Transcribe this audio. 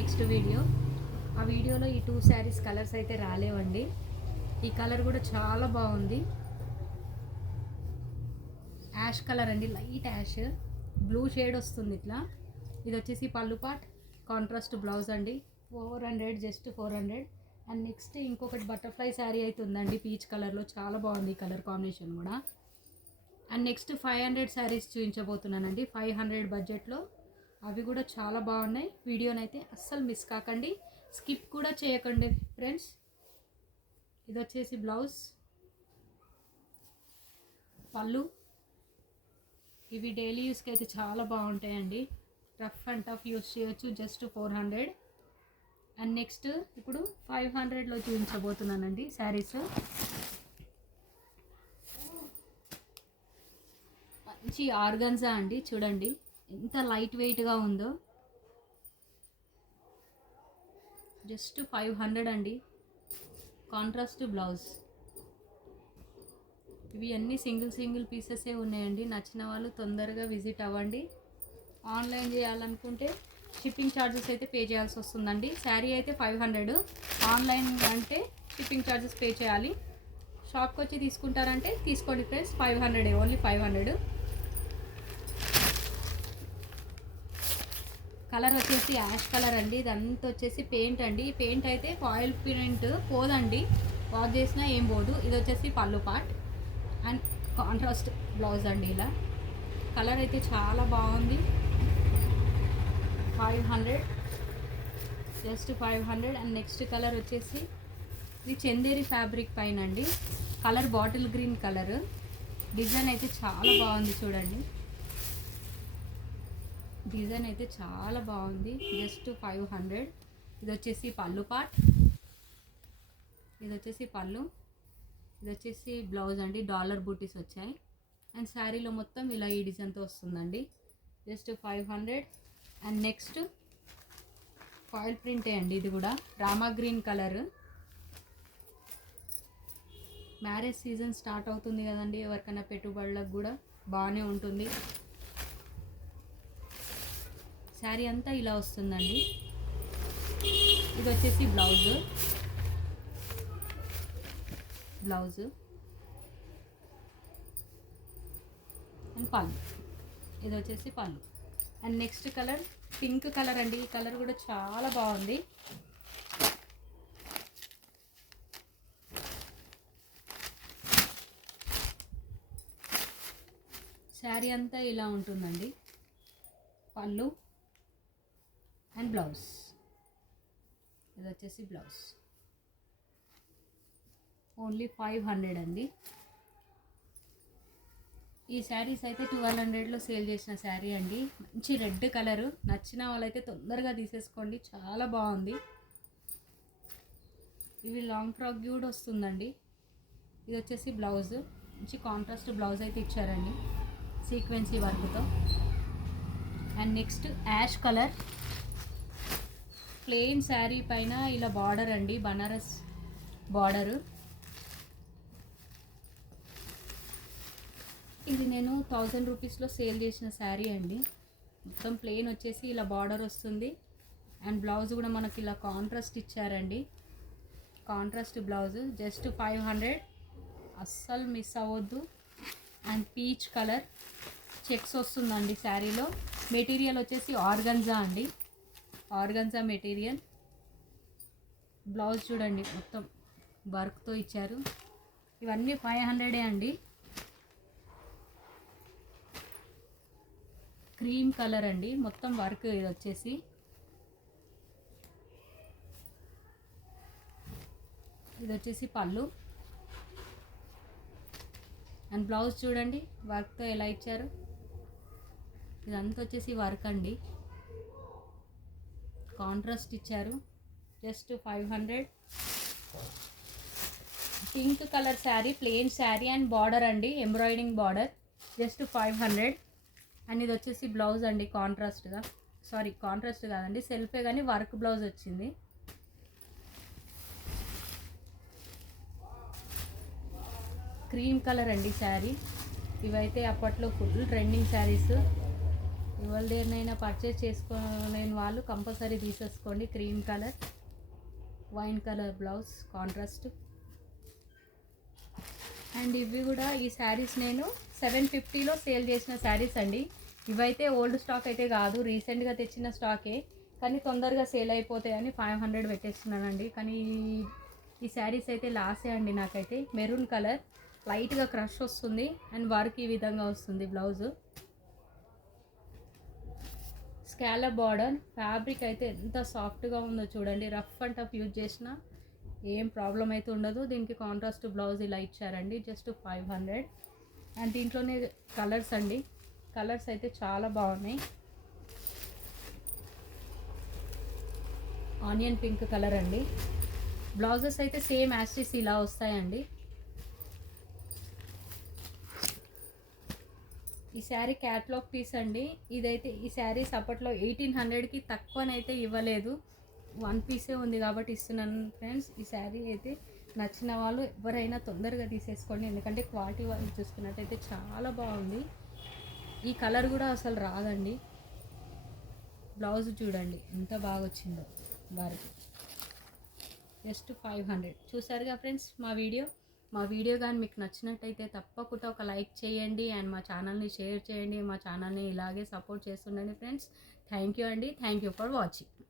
Next video. ఆ వీడియోలో ఈ 2 శారీస్ కలర్స్ అయితే రాలేవండి. ఈ కలర్ కూడా చాలా బాగుంది. యాష్ కలర్ అండి, లైట్ యాష్ బ్లూ షేడ్ వస్తుంది ఇట్లా. ఇది వచ్చేసి పళ్ళు పాట్, కాంట్రాస్ట్ బ్లౌజ్ అండి. 400, జస్ట్ 400. అండ్ నెక్స్ట్ ఇంకొకటి బటర్ఫ్లై శారీ అయితే ఉందండి పీచ్ కలర్లో, చాలా బాగుంది ఈ కలర్ కాంబినేషన్ కూడా. అండ్ నెక్స్ట్ 500 శారీస్ చూపించబోతున్నానండి, 500 బడ్జెట్లో. అవి కూడా చాలా బాగున్నాయి. వీడియోనైతే అస్సలు మిస్ కాకండి, స్కిప్ కూడా చేయకండి ఫ్రెండ్స్. ఇది వచ్చేసి బ్లౌజ్, పళ్ళు. ఇవి డైలీ యూస్కి అయితే చాలా బాగుంటాయండి, రఫ్ అండ్ టఫ్ యూస్ చేయొచ్చు. జస్ట్ 400. అండ్ నెక్స్ట్ ఇప్పుడు 500లో చూపించబోతున్నానండి శారీస్. మంచి ఆర్గన్జా అండి, చూడండి ఎంత లైట్ వెయిట్గా ఉందో. జస్ట్ 500 అండి, కాంట్రాస్ట్ బ్లౌజ్. ఇవి అన్నీ సింగిల్ పీసెసే ఉన్నాయండి. నచ్చిన వాళ్ళు తొందరగా విజిట్ అవ్వండి. ఆన్లైన్ చేయాలనుకుంటే షిప్పింగ్ ఛార్జెస్ అయితే పే చేయాల్సి వస్తుందండి. శారీ అయితే 500, ఆన్లైన్ అంటే షిప్పింగ్ ఛార్జెస్ పే చేయాలి. షాప్కి వచ్చి తీసుకుంటారంటే తీసుకోండి ఫ్రెండ్స్, 500, ఓన్లీ 500. కలర్ వచ్చేసి యాష్ కలర్ అండి. ఇదంతా వచ్చేసి పెయింట్ అండి. ఈ పెయింట్ అయితే ఫాయిల్ ప్రింట్ పోదండి, వాష్ చేసినా ఏం పోదు. ఇది వచ్చేసి పళ్ళు పార్ట్ అండ్ కాంట్రాస్ట్ బ్లౌజ్ అండి. ఇలా కలర్ అయితే చాలా బాగుంది. 500, జస్ట్ 500. అండ్ నెక్స్ట్ కలర్ వచ్చేసి ఇది చందేరి ఫ్యాబ్రిక్ పైన అండి. Colour bottle green colour. Design అయితే చాలా బాగుంది, చూడండి డిజైన్ అయితే చాలా బాగుంది. జస్ట్ 500. ఇది వచ్చేసి పళ్ళు పార్ట్, ఇది వచ్చేసి పళ్ళు, ఇది వచ్చేసి బ్లౌజ్ అండి. డాలర్ బూటీస్ వచ్చాయి. అండ్ శారీలో మొత్తం ఇలా ఈ డిజైన్తో వస్తుందండి. జస్ట్ 500. అండ్ నెక్స్ట్ ఫాయిల్ ప్రింటే అండి, ఇది కూడా Rama green colour. Marriage season start అవుతుంది కదండి, ఎవరికైనా పెట్టుబడులకు కూడా బాగానే ఉంటుంది. శారీ అంతా ఇలా వస్తుందండి. ఇది వచ్చేసి బ్లౌజ్ అండ్ పళ్ళు. ఇది వచ్చేసి పళ్ళు. And next colour pink colour అండి. ఈ కలర్ కూడా చాలా బాగుంది. శారీ అంతా ఇలా ఉంటుందండి. పళ్ళు అండ్ బ్లౌజ్. ఇది వచ్చేసి బ్లౌజ్. ఓన్లీ 500 అండి. ఈ శారీస్ అయితే 1200లో సేల్ చేసిన శారీ అండి. మంచి రెడ్ కలరు. నచ్చిన వాళ్ళైతే తొందరగా తీసేసుకోండి, చాలా బాగుంది. ఇవి లాంగ్ ఫ్రాక్ కూడా వస్తుందండి. ఇది వచ్చేసి బ్లౌజ్, మంచి కాంట్రాస్ట్ బ్లౌజ్ అయితే ఇచ్చారండి సీక్వెన్సీ వర్క్తో. And next ash colour plain sari పైన ఇలా బార్డర్ అండి, బనారస్ బార్డరు. ఇది నేను 1000 రూపీస్లో సేల్ చేసిన శారీ అండి. మొత్తం ప్లెయిన్ వచ్చేసి ఇలా బార్డర్ వస్తుంది. అండ్ బ్లౌజ్ కూడా మనకి ఇలా కాంట్రాస్ట్ ఇచ్చారండి, కాంట్రాస్ట్ బ్లౌజ్. జస్ట్ 500, అస్సలు మిస్ అవ్వద్దు. అండ్ పీచ్ కలర్ చెక్స్ వస్తుందండి శారీలో. మెటీరియల్ వచ్చేసి ఆర్గన్జా అండి, ఆర్గన్జా మెటీరియల్. బ్లౌజ్ చూడండి మొత్తం వర్క్తో ఇచ్చారు. ఇవన్నీ 500 అండి. క్రీమ్ కలర్ అండి, మొత్తం వర్క్. ఇది వచ్చేసి పళ్ళు అండ్ బ్లౌజ్ చూడండి వర్క్తో ఎలా ఇచ్చారు. ఇదంతా వచ్చేసి వర్క్ అండి, కాంట్రాస్ట్ ఇచ్చారు. Just 500. Pink colour sari, plain sari and border అండి, ఎంబ్రాయిడింగ్ బార్డర్. జస్ట్ 500. అండ్ ఇది వచ్చేసి బ్లౌజ్ అండి, కాంట్రాస్ట్గా. సారీ, కాంట్రాస్ట్ కాదండి, సెల్ఫే కానీ వర్క్ బ్లౌజ్ వచ్చింది. క్రీమ్ కలర్ అండి శారీ. ఇవైతే అప్పట్లో ఫుల్ ట్రెండింగ్ శారీస్. ఎవరి దేన్నైనా పర్చేస్ చేసుకోలేని వాళ్ళు కంపల్సరీ తీసేసుకోండి. Cream colour, wine colour blouse contrast. And ఇవి కూడా ఈ శారీస్ నేను 750లో సేల్ చేసిన శారీస్ అండి. ఇవైతే ఓల్డ్ స్టాక్ అయితే కాదు, రీసెంట్గా తెచ్చిన స్టాకే, కానీ తొందరగా సేల్ అయిపోతాయని 500 పెట్టేస్తున్నానండి. కానీ ఈ శారీస్ అయితే లాసే అండి. నాకైతే మెరూన్ కలర్ లైట్గా క్రష్ వస్తుంది అండ్ వర్క్ ఈ విధంగా వస్తుంది. బ్లౌజు స్కాలప్ బార్డర్, ఫ్యాబ్రిక్ అయితే ఎంత సాఫ్ట్గా ఉందో చూడండి. రఫ్ అండ్ టఫ్ యూజ్ చేసినా ఏం ప్రాబ్లం అయితే ఉండదు. దీనికి కాంట్రాస్ట్ బ్లౌజ్ ఇలా ఇచ్చారండి, జస్ట్ 500. అండ్ దీంట్లోనే కలర్స్ అండి, కలర్స్ అయితే చాలా బాగున్నాయి. ఆనియన్ పింక్ కలర్ అండి. బ్లౌజెస్ అయితే సేమ్ యాస్టిస్ ఇలా వస్తాయండి. ఈ శారీ క్యాట్లాగ్ పీస్ అండి. ఇదైతే ఈ శారీస్ అప్పట్లో 1800కి తక్కువనైతే ఇవ్వలేదు, 1 పీసే ఉంది కాబట్టి ఇస్తున్నాను ఫ్రెండ్స్. ఈ శారీ అయితే నచ్చిన వాళ్ళు ఎవరైనా తొందరగా తీసేసుకోండి, ఎందుకంటే క్వాలిటీ వాళ్ళు చూసుకున్నట్టయితే చాలా బాగుంది. ఈ కలర్ కూడా అసలు రాదండి. బ్లౌజ్ చూడండి ఎంత బాగా వచ్చిందో వారికి. జస్ట్ 500. చూసారుగా ఫ్రెండ్స్ మా వీడియో కానీ మీకు నచ్చినట్టయితే తప్పకుండా ఒక లైక్ చేయండి అండ్ మా ఛానల్ని షేర్ చేయండి. మా ఛానల్ని ఇలాగే సపోర్ట్ చేస్తుండండి ఫ్రెండ్స్. థ్యాంక్ యూ అండి. Thank you for watching.